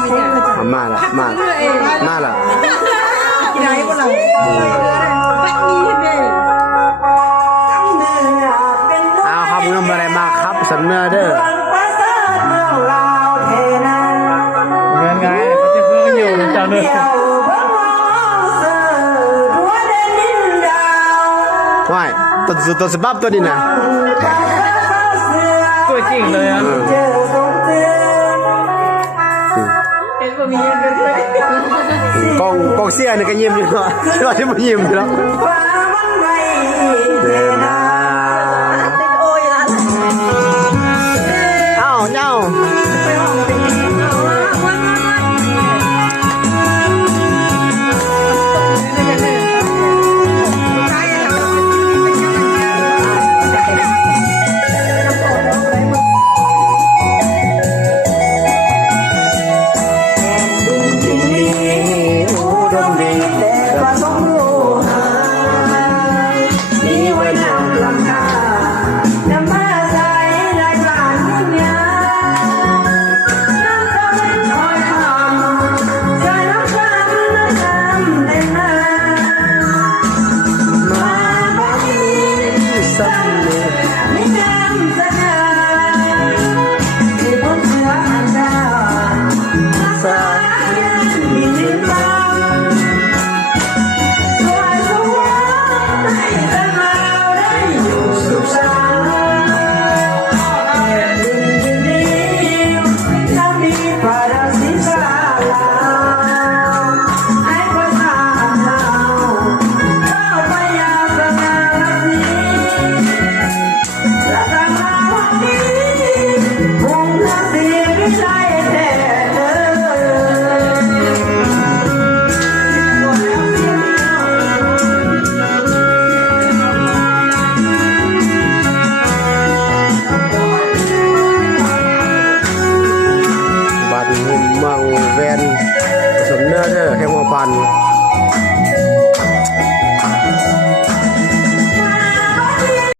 มาละมาละกี่ไรบ่เราปักนี้เด้เอาครับเงินอะไรมาครับสำเนาเด้อเงินไงเขาจะเพิ่งอยู่ในจอเด้อว้ายตัวสบับตัวนี้นะตัวจริงเลยอ่ะกองเสียนี่ก็ยิ้มอยู่เนาะเราที่มันยิ้มอยู่แล้วเด้อนะเอ้าเจ้าสมเนื้อเด้อแห่งหัวปัน